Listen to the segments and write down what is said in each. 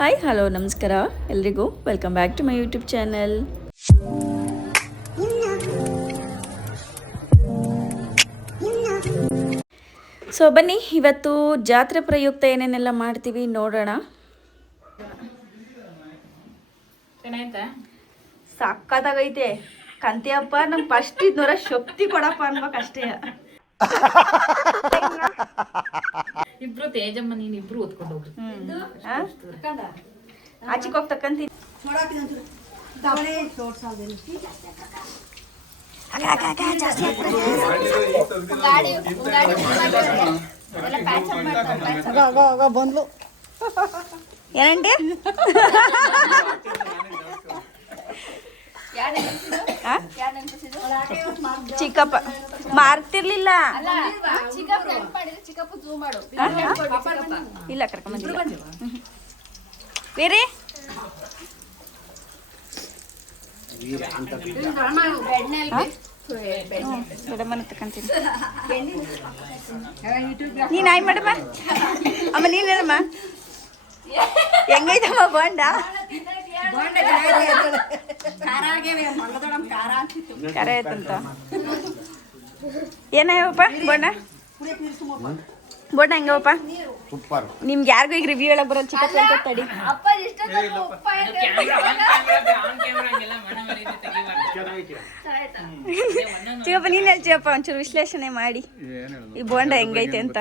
Hi hello ನಮಸ್ಕಾರ ಎಲ್ರಿಗೂ welcome back to my YouTube channel. So ಬನ್ನಿ ಇವತ್ತು ಜಾತ್ರೆ ಪ್ರಯುಕ್ತ ಏನೇನೆಲ್ಲ ಮಾಡ್ತೀವಿ ನೋಡೋಣ. ಸಕ್ಕತ್ತಾಗೈತೆ ಕಂತಿಯಪ್ಪ, ನಮ್ ಫಸ್ಟ್ ಇದ್ನೂರ ಶಕ್ತಿ ಕೊಡಪ್ಪ ಅನ್ಬೇಕಷ್ಟೇ. ಇಬ್ರು ತೇಜಮ್ಮ ನೀನ್ ಇಬ್ರು ಓದ್ಕೊಂಡು ಹೋಗ್ರಿ. ಆಚಿಗೆ ಹೋಗ್ತಕ್ಕಂತ ಬಂದ್ಲು ಏನಂటే ಚಿಕ್ಕಪ್ಪ ಮಾರ್ತಿರ್ಲಿಲ್ಲ, ಇಲ್ಲ ಕರ್ಕೊಂಬಂದಿಲ್ಲ ಬೇರೆ ದೊಡ್ಡಮ್ಮನ ತಕ್ಕಂತೀನಿ. ನೀನ್ ಆಯ್ ಮಾಡಮ್ಮ ಅಮ್ಮ, ನೀನ್ ಹೇಳಮ್ಮ ಹೆಂಗೈತಮ್ಮ ಬೋಂಡ? ಖಾರ ಆಯ್ತಂತ ಏನಾಯವಪ್ಪ ಬೋಂಡ? ಬೋಂಡ ಹೆಂಗವಪ್ಪ? ನಿಮ್ಗೆ ಯಾರಿಗೂ ಈಗ ರಿವ್ಯೂ ಹೇಳಕ್ ಬರಲ್ಲ. ಚಿಕ್ಕ ತಡಿ ಚಿಕ್ಕಪ್ಪ ನೀನ್ ಹೇಳ್ತೀಯಪ್ಪ, ಒಂಚೂರು ವಿಶ್ಲೇಷಣೆ ಮಾಡಿ ಈ ಬೋಂಡ ಹೆಂಗೈತೆ ಅಂತ.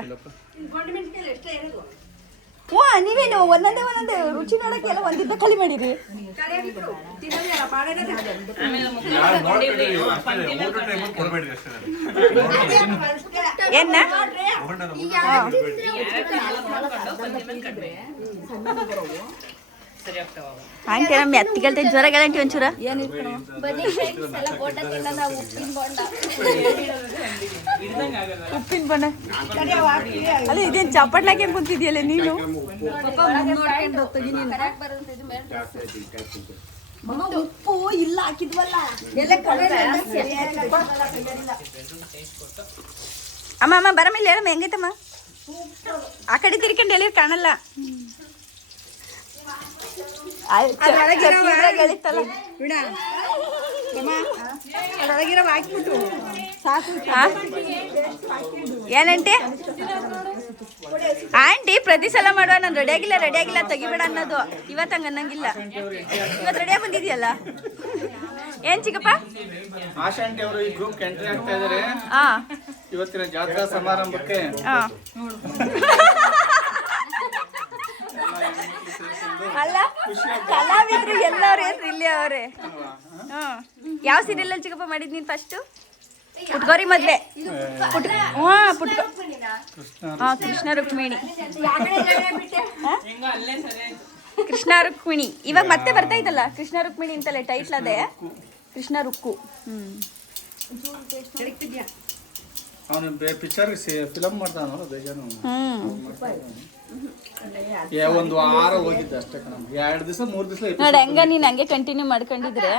ವಾ ನೀವೇನು ಒಂದೊಂದೇ ರುಚಿ ನೋಡಕ್ಕೆಲ್ಲ ಒಂದಿದ್ದ ಖಾಲಿ ಮಾಡಿರಿ. ಏನ ಆಂಟಿ ನಮ್ಮ ಎತ್ತಿಗಲ್ತೆ ಜ್ವರ ಗ್ಯಾರಂಟಿ ಒಂಚೂರ ಉಪ್ಪಿನ ಬಣ್ಣ ಅಲ್ಲ ಇದೇನು ಚಪ್ಪಟ್ಲಾಕೆ ಕುಂತಿದ್ಯಲ್ಲ ನೀನು? ಉಪ್ಪು ಇಲ್ಲ ಹಾಕಿದ್ವಲ್ಲ. ಅಮ್ಮ ಅಮ್ಮ ಬರಮಿಲ್ಲ ಹೇಳಮ್ಮ, ಹೆಂಗೈತಮ್ಮ? ಆ ಕಡೆ ತಿರ್ಕೊಂಡು ಎಲ್ಲಿ ಕಾಣಲ್ಲ. ಏನಂಟಿ ಆಂಟಿ ಪ್ರತಿ ಸಲ ಮಾಡುವ ನಾನು ರೆಡಿಯಾಗಿಲ್ಲ ತೆಗಿಬೇಡ ಅನ್ನೋದು. ಇವತ್ತು ಹಂಗ ಅನ್ನಂಗಿಲ್ಲ. ಇವತ್ತು ರೆಡಿಯಾಗಿ ಬಂದಿದ್ಯಲ್ಲ. ಏನ್ ಚಿಕ್ಕಪ್ಪ? ಆಶಾಂಟಿ ಅವರು ಈ ಗ್ರೂಪ್ ಎಂಟ್ರಿ ಆಗ್ತಾ ಇದಾರೆ ಇವತ್ತಿನ ಜಾತ್ರಾ ಸಮಾರಂಭಕ್ಕೆ. ಅಲ್ಲ ಕಲಾವಿದ್ರು ಎಲ್ಲವ್ರು ಏನ್ರಿ ಇಲ್ಲಿ ಅವ್ರೆ. ಯಾವ ಸೀರಿಯಲ್ ಅಲ್ಲಿ ಚಿಕ್ಕಪ್ಪ ಮಾಡಿದ್ ನೀನ್ ಫಸ್ಟ್? ಪುಟ್ಗೋರಿ ಮದ್ವೆ. ಕೃಷ್ಣ ರುಕ್ಮಿಣಿ. ಕೃಷ್ಣ ರುಕ್ಮಿಣಿ ಇವಾಗ ಮತ್ತೆ ಬರ್ತಾ ಇದ್ದಲ್ಲ ಕೃಷ್ಣ ರುಕ್ಮಿಣಿ ಅಂತಲೇ ಟೈಟ್ಲ್ ಅದೇ. ಕೃಷ್ಣ ರುಕ್ಕು. ಅವನು ಪಿಕ್ಚರ್ ಫಿಲಮ್ ಮಾಡ್ತಾನ ಬೇಜಾನು. ಒಂದು ವಾರ ಹೋಗಿದ್ದೆ ಅಷ್ಟೇ ಕಣ. 2 ದಿವಸ 3 ದಿವಸ ನೋಡ ಹೆಂಗ ನೀನ್ ಹಂಗೆ ಕಂಟಿನ್ಯೂ ಮಾಡ್ಕೊಂಡಿದ್ರೆ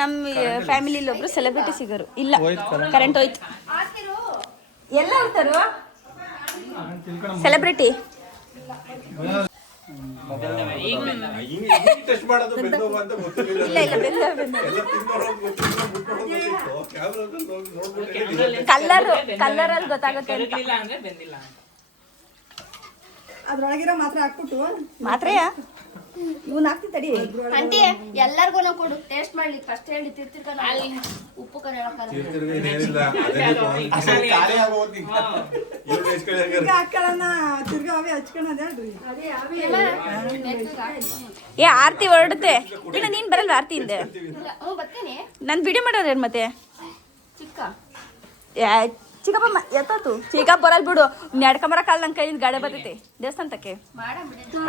ನಮ್ಮ ಫ್ಯಾಮಿಲಿಲಿ ಒಬ್ರು ಸೆಲೆಬ್ರಿಟಿ ಸಿಗರು ಇಲ್ಲ. ಕರೆಂಟ್ ಹೋಯ್ತು. ಎಲ್ಲ ಇರ್ತಾರು ಸೆಲೆಬ್ರಿಟಿ. ಇಲ್ಲ ಕಲ್ಲರ್ ಅಲ್ಲಿ ಗೊತ್ತಾಗುತ್ತೆ ಅಂತ. ಅದ್ರೊಳಗಿರೋ ಮಾತ್ರ ಹಾಕ್ಬಿಟ್ಟು ಮಾತ್ರೆಯಾ ಇವನ್ ಹಾಕ್ತಿ ತಡಿ ಆಂಟಿ ಎಲ್ಲರಿಗೂ ನಾವು ಕೊಡು ಟೇಸ್ಟ್ ಮಾಡ್ಲಿಕ್ಕೆ ಫಸ್ಟ್ ಹೇಳಿ ತಿರ್ತಿರ್ಕೊಂಡು ಉಪ್ಪು ಕರೆ ಹಾಕೊಳ್ಳೋಣ ತಿರ್ಗಾ ಅವೇ ಹಚ್ಕೊಳ್ಳೋದು ಹೇಳ್ರಿ. ಏ ಆರ್ತಿ ಹೊರಡುತ್ತೆ. ಇಲ್ಲ ನೀನ್ ಬರಲ್ವ ಆರ್ತಿಯಿಂದ? ಬರ್ತೀನಿ. ನನ್ ವಿಡಿಯೋ ಮಾಡೋರು ಏನ್ ಮತ್ತೆ? ಚಿಕ್ಕ ಚಿಕ್ಕಪ್ಪ ಎತ್ತೋತು ಚಿಕ್ಕಪ್ಪ ಬರಲ್ ಬಿಡು. ನಡ್ಕೊಂಬರಕಾಲ ನನ್ನ ಕೈಯಿಂದ ಗಾಡಿ ಬರ್ತೈತಿ ದೇವಸ್ಥಾನಕ್ಕೆ.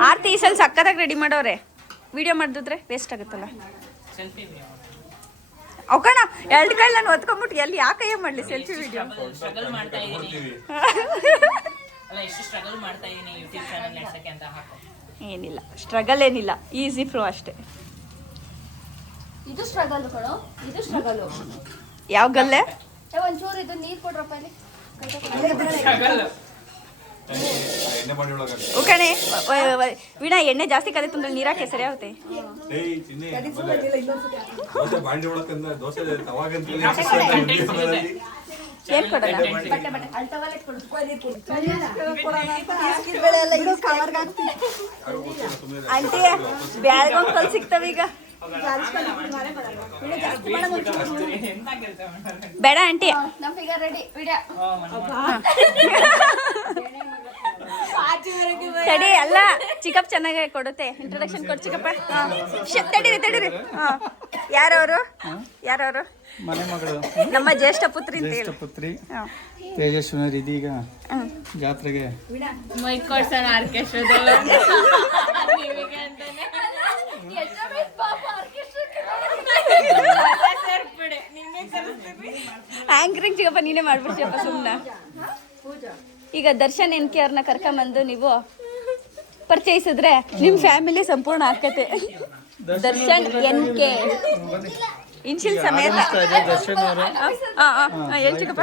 ಆರ್ತಿ ಈ ಸಲ ಸಕ್ಕತ್ತಾಗಿ ರೆಡಿ ಮಾಡೋರೆ. ವಿಡಿಯೋ ಮಾಡಿದ್ರೆ ವೇಸ್ಟ್ ಆಗುತ್ತಲ್ಲ. ಅವಕಣ 2 ಕೈ ನಾನು ಒತ್ಕೊಂಡ್ಬಿಟ್ಟು ಎಲ್ಲಿ ಯಾಕೆ ಮಾಡ್ಲಿ ಸೆಲ್ಫಿ ವಿಡಿಯೋ. ಏನಿಲ್ಲ ಸ್ಟ್ರಗಲ್ ಏನಿಲ್ಲ, ಈಸಿ ಫ್ಲೋ ಅಷ್ಟೇ. ಇದು ಸ್ಟ್ರಗಲ್ ಕಣೋ, ಇದು ಸ್ಟ್ರಗಲ್. ಯಾವ ಗಲ್ಲೆ? ಒಂಚೂರು ಇದು ನೀರು ಕೊಡ್ರಪ್ಪ ಇಲ್ಲಿ. ಎಣ್ಣೆ ಮಾಡಿ ಒಳಗ ಓ ಕಣೆ ವೀಣಾ ಎಣ್ಣೆ ಜಾಸ್ತಿ ಕದೆ ತುಂಬ್ರೆ ನೀರಾಕೆ ಸರಿ ಆಗುತ್ತೆ. ಏಯ್ ಚಿನ್ನಿ ದೋಸೆ ಬಾಂಡಿ ಒಳಕಂದ ದೋಸೆ ಅವಾಗಂತ ಏನ್ ಕೊಡೋಣ ಆಂಟಿ ಬ್ಯಾಳ್ಗೊಂದು ಸಿಗ್ತಾವ ಈಗ ಬೇಡ ಆಂಟಿ. ನಮ್ ಫಿಗರ್ ರೆಡಿ ವಿಡಿಯೋ ತಡಿ ಅಲ್ಲ ಚಿಕಪ್ ಚೆನ್ನಾಗಿ ಕೊಡುತ್ತೆ. ಇಂಟ್ರೊಡಕ್ಷನ್ ಕೊಡು ಚಿಕ್ಕಪ್ಪ. ತಡೀರಿ ಯಾರವರು ಮನೆ ಮಗಳು ನಮ್ಮ ಜ್ಯೇಷ್ಠ ಪುತ್ರಿ ಅಂತ ಹೇಳಿ. ಪುತ್ರಿ ತೇಜಸ್ವಿನಿ ಇದೀಗ ಜಾತ್ರೆಗೆ ಮೈಕೋಡ್ಸೋಣ ಆರ್ಕೆಸ್ಟ್ರಾದಲ್ಲ ಆಂಕರಿಂಗ್ ಚಿಕ್ಕಪ್ಪ ನೀನೇ ಮಾಡ್ಬಿಡ್ತೀಯಪ್ಪ ಸುಮ್ಮನೆ. ಈಗ ದರ್ಶನ್ ಎನ್ ಕೆ ಅವ್ರನ್ನ ಕರ್ಕೊಂಬಂದು ನೀವು ಪರಿಚಯಿಸಿದ್ರೆ ನಿಮ್ಮ ಫ್ಯಾಮಿಲಿ ಸಂಪೂರ್ಣ ಆಕತೆ. ದರ್ಶನ್ ಎನ್ ಕೆ ಇನ್ಶಿಲ್ ಸಮೇತ. ದರ್ಶನ್ ಅವರು ಹೇಳಿ ಚಿಕ್ಕಪ್ಪ.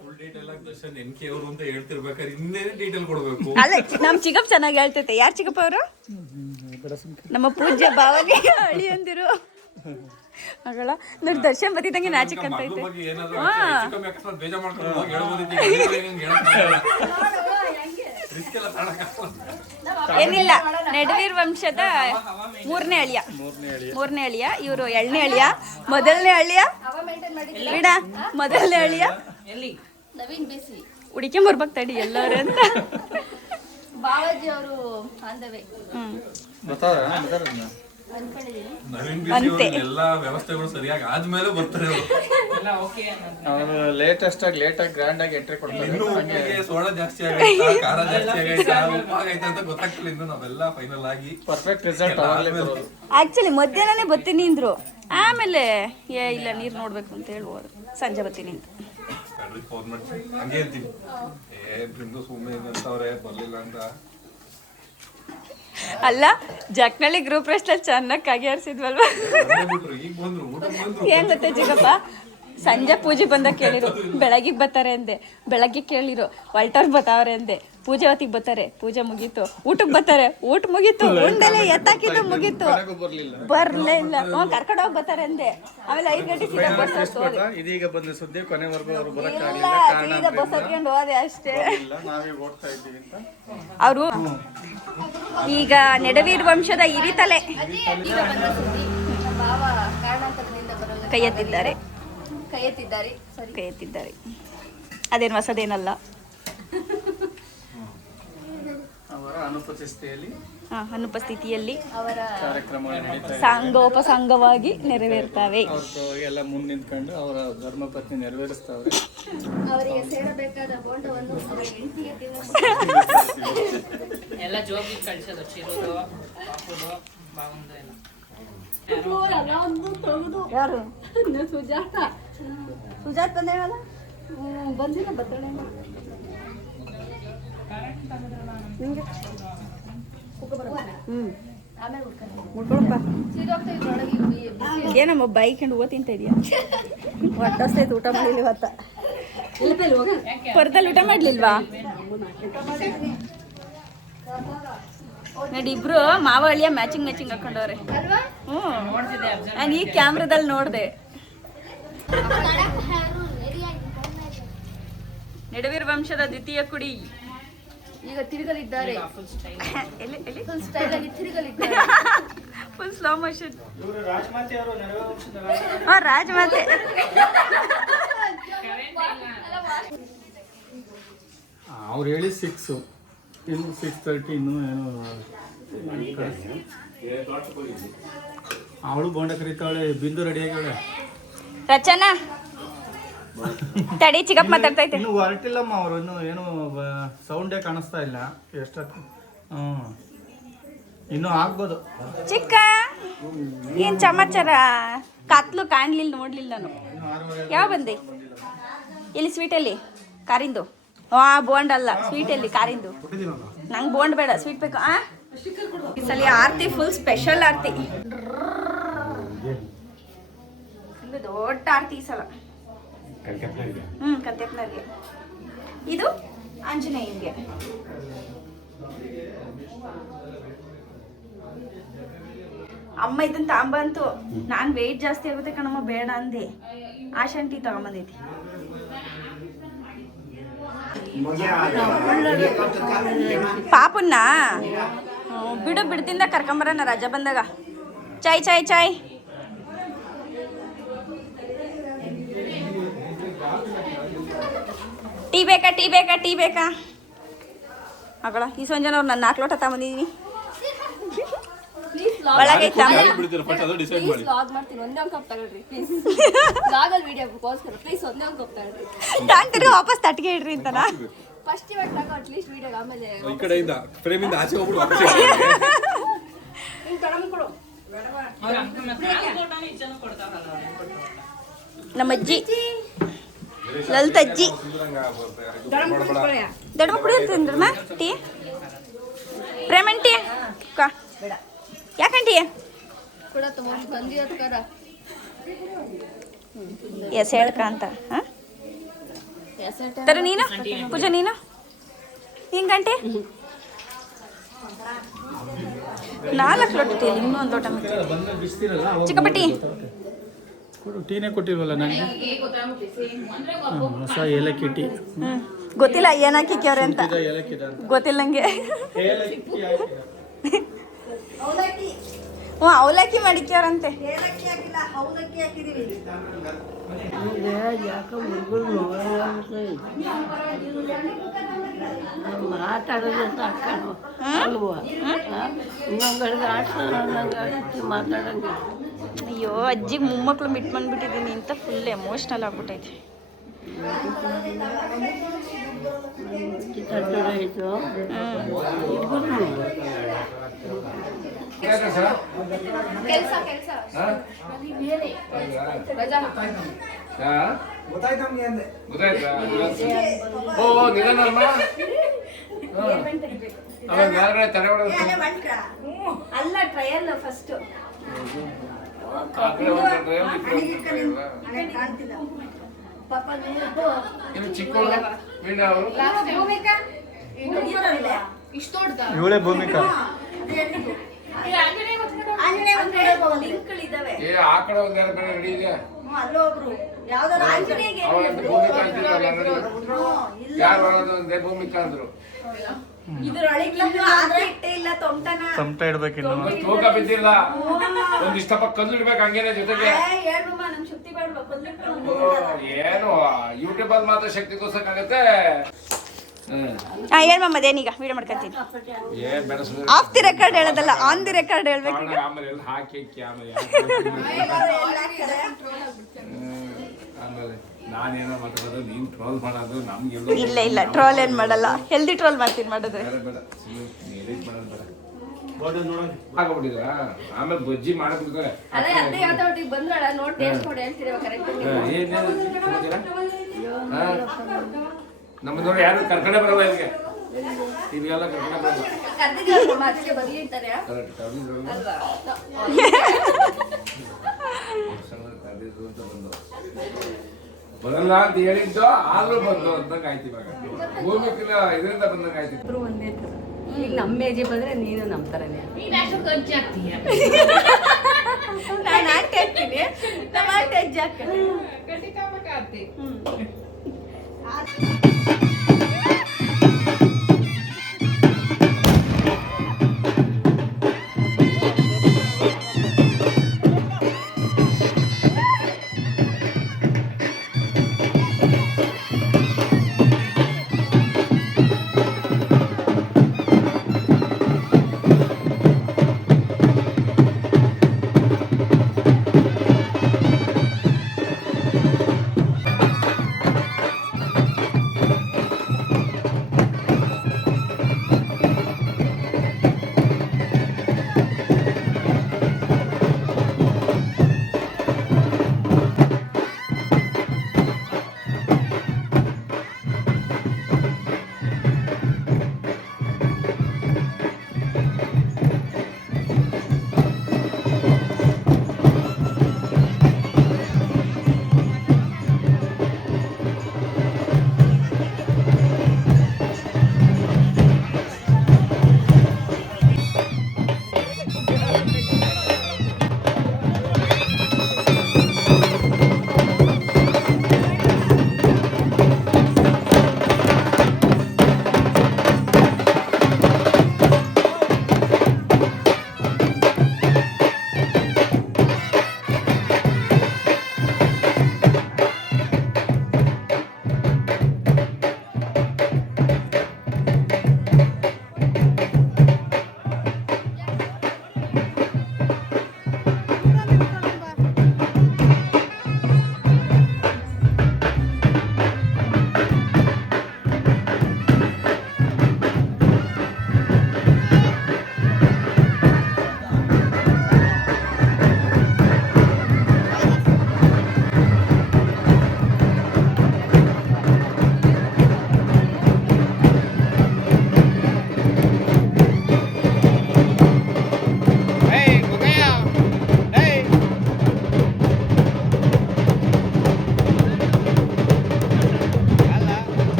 ಫುಲ್ ಡೀಟೇಲ್ ಆಗಿ ದರ್ಶನ್ ಎನ್ ಕೆ ಅವರು ಅಂತ ಹೇಳ್ತಿರ್ಬೇಕಾದ್ರೆ ಇನ್ನೇನು ಡೀಟೇಲ್ ಕೊಡ್ಬೇಕು. ಅಲ್ಲ ನಮ್ ಚಿಕ್ಕಪ್ಪ ಚೆನ್ನಾಗಿ ಹೇಳ್ತೈತೆ. ಯಾರು ಚಿಕ್ಕಪ್ಪ ಅವರು? ನಮ್ಮ ಪೂಜ್ಯ ಭಾವನೆ ಅಳಿ ಅಂದಿರು ಮಗಳ ನೋಡಿ. ದರ್ಶನ್ ಬತ್ತಿದಂಗೆ ನಾಚಿಕ್ ಅಂತ ಐತೆ. ಬೇಜಾರ್ ಮಾಡ್ಕೊಂಡು ಏನಿಲ್ಲ, ನಡುವೀರ್ ವಂಶದ ಮೂರನೇ ಅಳಿಯ. ಇವರು 2ನೇ ಅಳಿಯ. ಮೊದಲನೇ ಅಳಿಯ ಬಿಡ, ಮೊದಲನೇ ಅಳಿಯ ನವೀನ್ ಬಿಸಿ ಹುಡಿಕೆ ಬರ್ಬೇಕು ತಡಿ ಎಲ್ಲರೂ ಅಂತ. ಬಾವಾಜಿ ಅವರು ಆಂದವೇ ನವೀನ್ ಬಿಸಿ ಎಲ್ಲಾ ವ್ಯವಸ್ಥೆಗಳು ಸರಿಯಾಗಿ ಆದ್ಮೇಲೆ ಬರ್ತಾರೆ ಅವರು ಲೇಟೆಸ್ಟ್ ಆಗಿ ಗ್ರ್ಯಾಂಡ್ ಆಗಿ ಎಂಟ್ರಿ ಕೊಡ್ತಾರೆ. ಇನ್ನು ಉಪ್ಪಿಗೆ ಸೋಡಾ ಜಾಸ್ತಿ ಆಗೈತಾ, ಖಾರ ಜಾಸ್ತಿ ಆಗೈತಾ, ಉಪ್ಪಾಗೈತಾ ಅಂತ ಗೊತ್ತಾಗ್ತಿಲ್ಲ. ಇನ್ನು ನಾವೆಲ್ಲ ಫೈನಲ್ ಆಗಿ ಪರ್ಫೆಕ್ಟ್ ರಿಸಲ್ಟ್ ಆಗಲೇ ಬರೋದು. ಆಕ್ಚುಲಿ ಮಧ್ಯಾಹ್ನನೇ ಬರ್ತೀನಿ ಅಂದ್ರು. ಆಮೇಲೆ ಇಲ್ಲ ನೀರು ನೋಡ್ಬೇಕು ಅಂತ ಹೇಳ್ಬೋದು, ಸಂಜೆ ಬರ್ತೀನಿ ಅಂತ. ಫೋನ್ ಮಾಡ್ತೀನಿ ಹಂಗೆ ಹೇಳ್ತೀನಿ, ಬಿಂದು ಸುಮ್ಮನೆ ಅಂತವ್ರೆ ಬರ್ಲಿಲ್ಲ ಅಂತ. ಅಲ್ಲ ಜಕ್ನಳ್ಳಿ ಗ್ರೂಪ್ ರೆಸ್ಟಲ್ಲಿ ಚೆನ್ನಾಗಿ ಕಾಗಿ ಆರಿಸಿದ್ವಲ್ವಾ? ಈಗ ಬಂದ್ರು ಊಟ ಬಂದ್ರು. ಏನ್ ಗೊತ್ತೇ ಚಿಕ್ಕಪ್ಪ, ಸಂಜೆ ಪೂಜೆ ಬಂದಾಗ ಕೇಳಿರು ಬೆಳಗ್ಗೆ ಬರ್ತಾರೆ ಅಂದೆ. ಬೆಳಗ್ಗೆ ಕೇಳಿರು ವಾಲ್ಟರ್ ಬರ್ತಾವ್ರೆ ಅಂದೆ. ಪೂಜೆ ಹೊತ್ತಿಗೆ ಬರ್ತಾರೆ, ಪೂಜೆ ಮುಗೀತು. ಊಟಕ್ಕೆ ಬರ್ತಾರೆ, ಊಟ ಮುಗೀತು. ಉಂಡೆಲೆ ಎತ್ತಾಕಿದ್ದು ಮುಗೀತು, ಬರ್ಲೇ ಇಲ್ಲ. ಕರ್ಕೊಂಡು ಹೋಗಿ ಬರ್ತಾರೆ ಅಂದೆ. ಆಮೇಲೆ 5 ಗಂಟೆ ಸೀದಾ ಬಸ್ ಹತ್ಕೊಂಡು ಇದೀಗ ಬಂದ ಸುದ್ದಿ ಕೊನೆವರೆಗೂ ಅವರು ಇಲ್ಲ, ಬರಕ್ಕಾಗಲಿಲ್ಲ. ಸೀದಾ ಬಸ್ ಹತ್ಕೊಂಡು ಹೋದೆ ಅಷ್ಟೇ. ನಾವೇ ಓಡ್ತಾ ಇದ್ದೀವಿ ಅಂತ ಅವರು ಈಗ ನಡುವೀರ್ ವಂಶದ ಹಿರಿತಲೆ ಈಗ ಬಂದ ಸುದ್ದಿ. ನಮ್ಮ ಬಾವ ಕಾರಣಾಂತರದಿಂದ ಬರೋದು ಕೈ ಎತ್ತಿದ್ದಾರೆ. ಕೈ ಎತ್ತಿದ್ದಾರೆ. ಅದೇನು ಹೊಸದೇನಲ್ಲ. ಅವರ ಅನುಪಸ್ಥಿತಿಯಲ್ಲಿ ಅನುಪಸ್ಥಿತಿಯಲ್ಲಿ ಅವರ ಕಾರ್ಯಕ್ರಮಗಳು ನಡೀತಾ ಇದೆ. ಸಾಂಗೋಪಸಾಂಗವಾಗಿ ನೆರವೇರ್ತವೆ. ಅವ್ರದ್ದು ಎಲ್ಲ ಮುಂದೆ ನಿಂತ್ಕೊಂಡು ಅವರ ಧರ್ಮಪತ್ನಿ ನೆರವೇರಿಸ್ತಾವ್ರೆ. ಅವರಿಗೆ ಸೇರಬೇಕಾದ ಬೋಂಡವನ್ನು ಅವರ ಹೆಂಡತಿಗೆ ಎಲ್ಲ ಜೋಗಿ ಕಳ್ಸೋದು. ಚಿರೋದು ಪಾಪುದು ಬಾವಂದು ಎಲ್ಲ ಯಾರು? ಸುಜಾತ್ ಬಂದೇವಲ್ಲ, ಬಂದಿಲ್ಲ ಬರ್ತಡೆ. ಆಮೇಲೆ ಮುಟ್ಕೊಳಪ್ಪ. ಸೀದೋಗ್ತಾ ಇದ್ರೊಳಗೆ ಬಿಸಿ ಏನಮ್ಮ ಬೈಕೊಂಡು ಹೂವು ತಿಂತ ಇದೆಯಾ? ಹೊಟ್ಟಸ್ತೈತೆ, ಊಟ ಮಾಡಲಿಲ್ಲ ಇವತ್ತ. ಪರದಲ್ಲಿ ಊಟ ಮಾಡ್ಲಿಲ್ವಾ? ನೋಡಿ ಇಬ್ರು ಮಾವ ಅಳಿಯ ಮ್ಯಾಚಿಂಗ್ ಹಾಕೊಂಡವ್ರೆ. ಅಲ್ವಾ? ನಾನು ಈ ಕ್ಯಾಮ್ರಾದಲ್ಲಿ ನೋಡ್ದೆ. ನಡುವೀರ್ ವಂಶದ ದ್ವಿತೀಯ ಕುಡಿ ಈಗ ತಿರುಗಲಿದ್ದಾರೆ. ಎಲ್ಲಿ ಫುಲ್ ಸ್ಟೈಲ್ ಆಗಿ ತಿರುಗಲಿದ್ದಾರೆ. Full slow motion. ರಾಜಮಾತೆ ಅವರು ನೆರವೇರ ವಂಶದ ರಾಜಮಾತೆ. ಅವ್ರು ಹೇಳಿ 6 ಇನ್ನು 6:30 ಇನ್ನೂ ಏನೋ ಅವಳು ಬೋಂಡ ಕರೀತಾವಳೆ. ಬಿಂದು ರೆಡಿ ಆಗ್ಯಾಳೆ. ರಚನಾ ತಡಿ, ಚಿಕ್ಕಪ್ಪ ಮಾತಾಡ್ತೈತೆ. ಇನ್ನು ಹೊರಟಿಲ್ಲಮ್ಮ ಅವರು, ಇನ್ನು ಏನು ಸೌಂಡೇ ಕಾಣಿಸ್ತಾ ಇಲ್ಲ. ಎಷ್ಟೊತ್ತು ಇನ್ನೂ ಆಗ್ಬೋದು. ಚಿಕ್ಕ ಏನ್ ಸಮಾಚಾರ? ಕತ್ಲು ಕಾಣ್ಲಿಲ್ಲ, ನೋಡ್ಲಿಲ್ಲ ನಾನು. ಯಾವ ಬಂದೆ? ಇಲ್ಲಿ ಸ್ವೀಟಲ್ಲಿ ಕಾರಿಂದು. ಬೋಂಡ್ ಅಲ್ಲ, ಸ್ವೀಟಲ್ಲಿ ಕಾರಿಂದು. ನಂಗೆ ಬೋಂಡ್ ಬೇಡ, ಸ್ವೀಟ್ ಬೇಕು. ಈ ಸಲ ಆರತಿ ಫುಲ್ ಸ್ಪೆಷಲ್ ಆರತಿ. ಫುಲ್ ದೊಡ್ಡ ಆರತಿ ಈ ಸಲ. ಕತ್ತೆಪ್ಪನವ್ರಿಗೆ. ಇದು ಆಂಜನೇಯಂಗೆ. ಅಮ್ಮ ಇದನ್ನ ತಗೊಂಬಂತು. ನಾನು ವೆಯ್ಟ್ ಜಾಸ್ತಿ ಆಗುತ್ತೆ ಕಣಮ್ಮ ಬೇಡ ಅಂದೆ. ಆಶಾಂಟಿ ತಗೊಂಬಂದೈತಿ. ಪಾಪನ್ನ ಬಿಡ್ದಿಂದ ಕರ್ಕೊಂಬರೋಣ ರಜಾ ಬಂದಾಗ. ಚಾಯ್ ಚಾಯ್ ಚಾಯ್. ಟೀ ಬೇಕಾ ಟೀ ಬೇಕಾ ಟೀ ಬೇಕಾ ಮಗಳ? ಈ ಸಂಜೆ ಅವ್ರು ನಾನು 4 ಲೋಟ ತಗೊಂಬಂದಿದ್ದೀನಿ. ಒಳಗೆ ವಾಪಸ್ ತಟ್ಟಿಗೆ ಇಡ್ರಿ ಅಂತನ. ಈ ಕಡೆಯಿಂದ ಫ್ರೇಮಿಂದ ಆಚೆ ಹೋಗ್ಬಿಡು ವಾಪಸ್. ನಮ್ಮ ಅಜ್ಜಿ ಲಲಿತಜ್ಜಿ ದೊಡ್ಡ ಕುಡಿಯುತ್ತಂದ್ರಮ್ಮ ಟೀ. ಪ್ರೇಮನ್ ಟೀ ಅಕ್ಕ ಯಾಕಂಟಿ ಎಸ್ ಹೇಳ್ಕ ಅಂತ ತರ ನೀನು ಪೂಜಾ ನೀನು ಹಿಂಗಂಟೆ 4 ಲೋಟ ಟೀ. ಇನ್ನೂ 1 ಲೋಟ ಚಿಕ್ಕಪಟ್ಟಿ ಟೀನೇ ಕೊಟ್ಟಿಲ್ವಲ್ಲ ನನಗೆ. ಹೊಸ ಏಲಕ್ಕಿ ಟೀ. ಗೊತ್ತಿಲ್ಲ ಏನ್ ಹಾಕಿಕ್ಯವ್ರೆ ಅಂತ ಗೊತ್ತಿಲ್ಲ ನಂಗೆ. ಹ್ಞೂ ಅವಲಕ್ಕಿ ಮಾಡಿಕ್ಯವ್ರಂತೆ. ಮಾತಾಡೋದು ಮಾತಾಡಂಗೆ. ಅಯ್ಯೋ ಅಜ್ಜಿಗೆ ಮೊಮ್ಮಕ್ಳು ಬಿಟ್ಟು ಬಂದ್ಬಿಟ್ಟಿದ್ದೀನಿ ಅಂತ ಫುಲ್ ಎಮೋಷ್ನಲ್ ಆಗ್ಬಿಟ್ಟೈತಿ. ಅಲ್ಲ ಟ್ರಯಲ್ ಫಸ್ಟ್ ಇವಳೇ ಭೂಮಿಕಾ. ಭೂಮಿಕಾ ಅಂದ್ರು ತಮಟ ಇಡ್ಬೇಕಿನ್ನು. ತೂಕ ಬಿದ್ದಿಲ್ಲ. ಒಂದಿಷ್ಟಪ್ಪ ಕಲ್ಲು ಇಡ್ಬೇಕು ಹಂಗೇನೆ ಜೊತೆಗೆ. ಏನು ಯೂಟ್ಯೂಬ್ ಅಲ್ಲಿ ಮಾತ್ರ ಶಕ್ತಿ ತೋರ್ಸಕ್ಕಾಗತ್ತೆ. ಹೇಳ್ಮಮ್ಮ ಅದೇನೀಗ ವಿಡಿಯೋ ಮಾಡ್ಕೊಂತೀನಿ. ಆಫ್ ದಿ ರೆಕಾರ್ಡ್ ಹೇಳೋದಲ್ಲ, ಆನ್ ದಿ ರೆಕಾರ್ಡ್ ಹೇಳ್ಬೇಕು. ಆಮೇಲೆ ಹಾಕಿ ಆಮೇಲೆ ನಾನೇನೋ ಮಾತಾಡೋದು ನೀನ್ ಟ್ರೋಲ್ ಮಾಡೋದು ನಮ್ಗೆ ಇಲ್ಲ ಇಲ್ಲ ಟ್ರೋಲ್ ಏನ್ ಮಾಡಲ್ಲ. ಹೆಲ್ದಿ ಟ್ರೋಲ್ ಮಾಡ್ತೀನಿ ಮಾಡಿದ್ರೆ. ಆಮೇಲೆ ಬಜ್ಜಿ ಮಾಡ್ಬಿಡ್ತಾರೆ. ನಮ್ಮ ನೋಡಿ ಯಾರು ಕರ್ಕೊಂಡೆ ಬರಲ್ಲ ಇಲ್ಲಿಗೆ. ಇವೆಲ್ಲ ಕರ್ಕೊಂಡೆ ಬರಲ್ಲ ಅಂತ ಹೇಳಿದ್ದು ಆದ್ರೂ ಬಂದು ಅಂದಂಗ ಆಯ್ತು. ಇವಾಗ ಭೂಮಿಕಿನ ಇದರಿಂದ ಬಂದಂಗ ಆಯ್ತು. ಈಗ ನಮ್ಮ ಏಜಿ ಬಂದ್ರೆ ನೀನು ನಮ್ಮ ಥರನೇ. ನಾನು ಆಂಟಿ ಹಾಕ್ತೀನಿ, ನಮ್ಮ ಆಂಟಿ ಅಜ್ಜಿ ಹಾಕ್ತೀನಿ.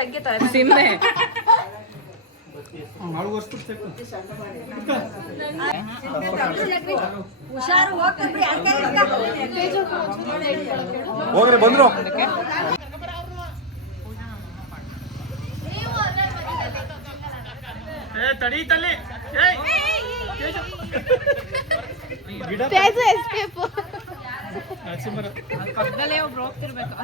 ತಂಗಿ ತಲೆ ಸಿಮ್ಮೆ ಹುಷಾರು ಹೋಗ್ತಂದ್ರಿ ಹೋಗ್ರಿ ಬಂದ್ರು ತಡೀತಲ್ಲಿ ಪಕ್ಕದಲ್ಲೇ ಒಬ್ರು ಹೋಗ್ತಿರ್ಬೇಕು.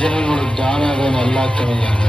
ಜನಗಳು ಜ್ಞಾನ ಅದನ್ನೆಲ್ಲ ಕಮ್ಮಿ